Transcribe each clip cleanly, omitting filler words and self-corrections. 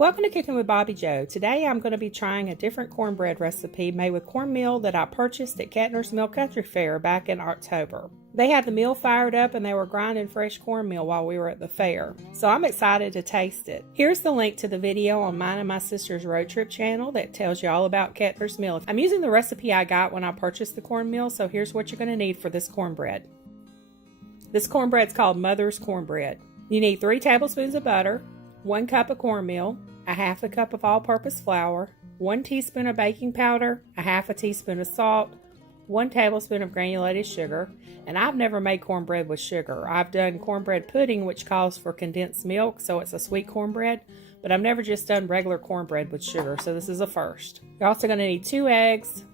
Welcome to Cooking with Bobbi Jo. Today I'm going to be trying a different cornbread recipe made with cornmeal that I purchased at Ketner's Mill Country Fair back in October. They had the mill fired up and they were grinding fresh cornmeal while we were at the fair, so I'm excited to taste it. Here's the link to the video on mine and my sister's road trip channel that tells you all about Ketner's Mill. I'm using the recipe I got when I purchased the cornmeal, so here's what you're going to need for this cornbread. This cornbread's called Mother's Cornbread. You need 3 tablespoons of butter, 1 cup of cornmeal, a half a cup of all-purpose flour, 1 teaspoon of baking powder, a half a teaspoon of salt, 1 tablespoon of granulated sugar, and I've never made cornbread with sugar. I've done cornbread pudding, which calls for condensed milk, so it's a sweet cornbread, but I've never just done regular cornbread with sugar, so this is a first. You're also going to need 2 eggs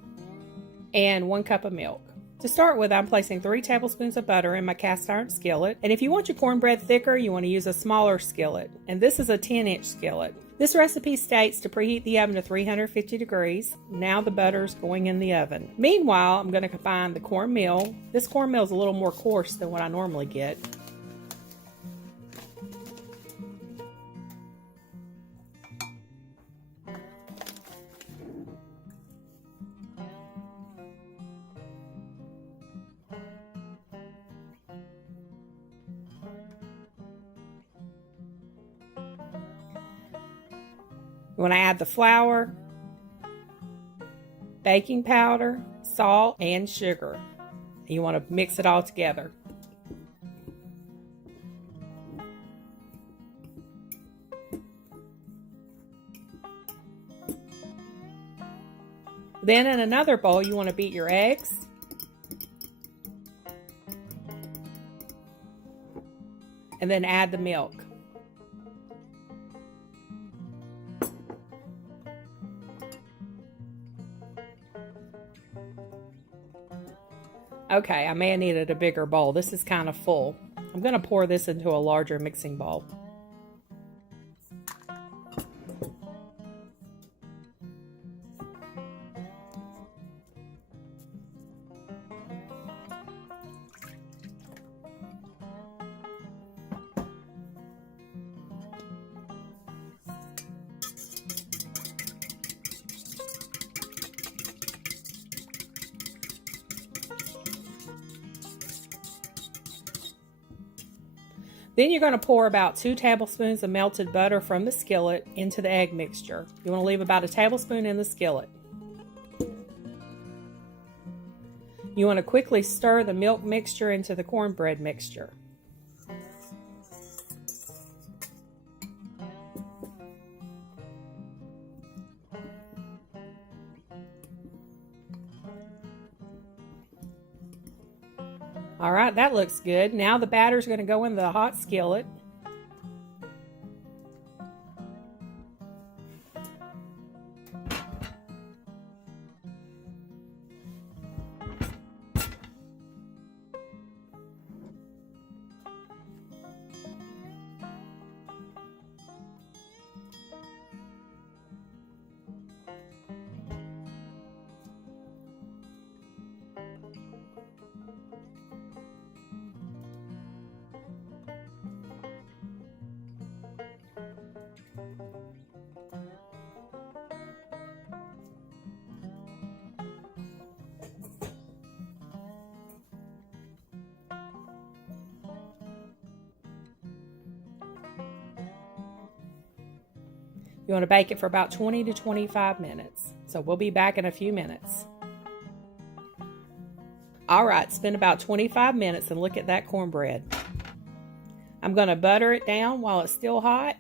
and 1 cup of milk. To start with, I'm placing 3 tablespoons of butter in my cast iron skillet, and if you want your cornbread thicker, you want to use a smaller skillet, and this is a 10-inch skillet. This recipe states to preheat the oven to 350 degrees. Now the butter's going in the oven. Meanwhile, I'm going to combine the cornmeal. This cornmeal is a little more coarse than what I normally get. You want to add the flour, baking powder, salt, and sugar. You want to mix it all together. Then in another bowl, you want to beat your eggs. And then add the milk. Okay, I may have needed a bigger bowl. This is kind of full. I'm going to pour this into a larger mixing bowl. Then you're going to pour about 2 tablespoons of melted butter from the skillet into the egg mixture. You want to leave about a tablespoon in the skillet. You want to quickly stir the milk mixture into the cornbread mixture. All right, that looks good. Now the batter's going to go in the hot skillet. You want to bake it for about 20 to 25 minutes. So we'll be back in a few minutes. All right, it's been about 25 minutes and look at that cornbread. I'm going to butter it down while it's still hot.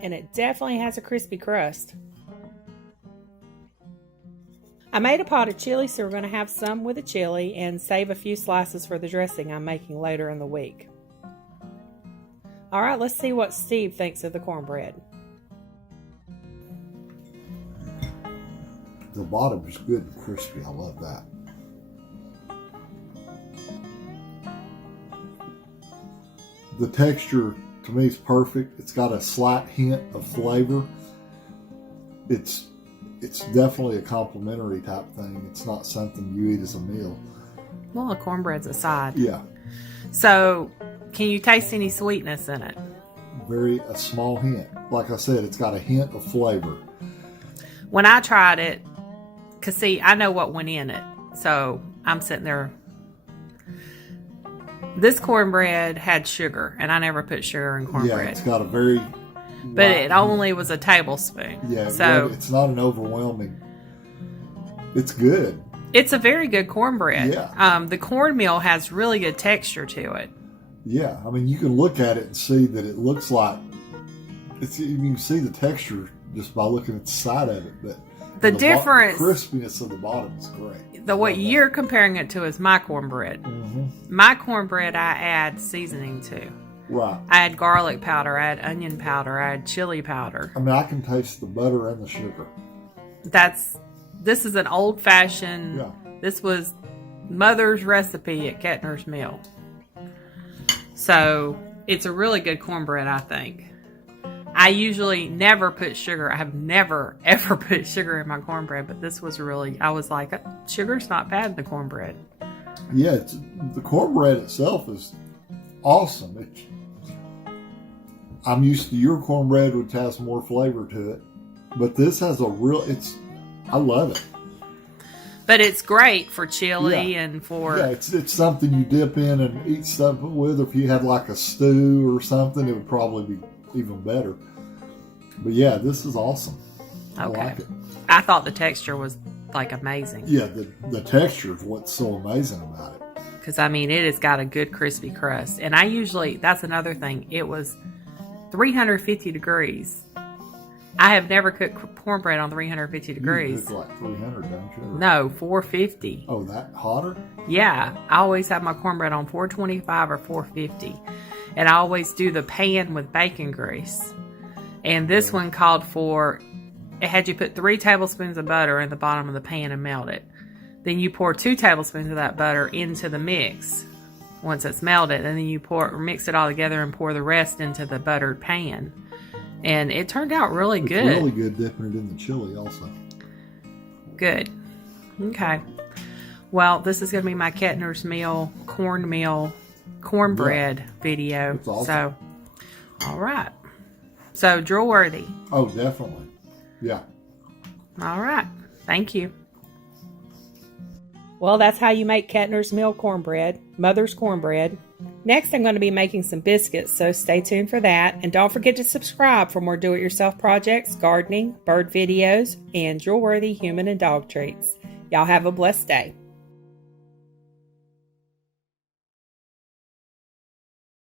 And it definitely has a crispy crust. I made a pot of chili, so we're going to have some with the chili and save a few slices for the dressing I'm making later in the week. All right, let's see what Steve thinks of the cornbread. the bottom is good and crispy. I love that. The texture to me is perfect. It's got a slight hint of flavor. It's definitely a complimentary type thing. It's not something you eat as a meal. Well, a cornbread's a side. Yeah. So, can you taste any sweetness in it? A small hint. Like I said, it's got a hint of flavor. When I tried it, because see, I know what went in it. So, I'm sitting there. This cornbread had sugar, and I never put sugar in cornbread. Yeah, it's got a very... But it only was a tablespoon. Yeah, so it's not an overwhelming... It's good. It's a very good cornbread. Yeah. The cornmeal has really good texture to it. Yeah, I mean, you can look at it and see that it looks like... You can see the texture just by looking at the side of it. But the difference... The crispiness of the bottom is great. What you're comparing it to is my cornbread. Mm-hmm. My cornbread I add seasoning to. Right. I add garlic powder, I add onion powder, I add chili powder. I mean, I can taste the butter and the sugar. This is an old-fashioned... Yeah. This was Mother's recipe at Ketner's Mill. So, it's a really good cornbread, I think. I usually never put sugar. I have never, ever put sugar in my cornbread, but this was really... I was like, sugar's not bad in the cornbread. Yeah, the cornbread itself is awesome. I'm used to your cornbread, which has more flavor to it, but this has a real... I love it. But it's great for chili and for... Yeah, it's something you dip in and eat something with. If you had like a stew or something, it would probably be even better. But yeah, this is awesome. Okay. I like it. I thought the texture was like amazing. Yeah, the texture is what's so amazing about it. Because, I mean, it has got a good crispy crust. And I usually... That's another thing. It was 350 degrees. I have never cooked cornbread on 350 degrees. You cook like 300, don't you? No, 450. Oh, that hotter? Yeah. I always have my cornbread on 425 or 450. And I always do the pan with bacon grease. And this one called for... It had you put 3 tablespoons of butter in the bottom of the pan and melt it. Then you pour 2 tablespoons of that butter into the mix once it's melted. And then you mix it all together and pour the rest into the buttered pan. And it turned out really good. It's really good dipping it in the chili also. Good. Okay. Well, this is going to be my Ketner's Mill cornbread video. It's awesome. So, all right. So, drill worthy. Oh, definitely. Yeah. All right. Thank you. Well, that's how you make Ketner's Mill cornbread, Mother's cornbread. Next, I'm going to be making some biscuits, so stay tuned for that. And don't forget to subscribe for more do-it-yourself projects, gardening, bird videos, and drill-worthy human and dog treats. Y'all have a blessed day.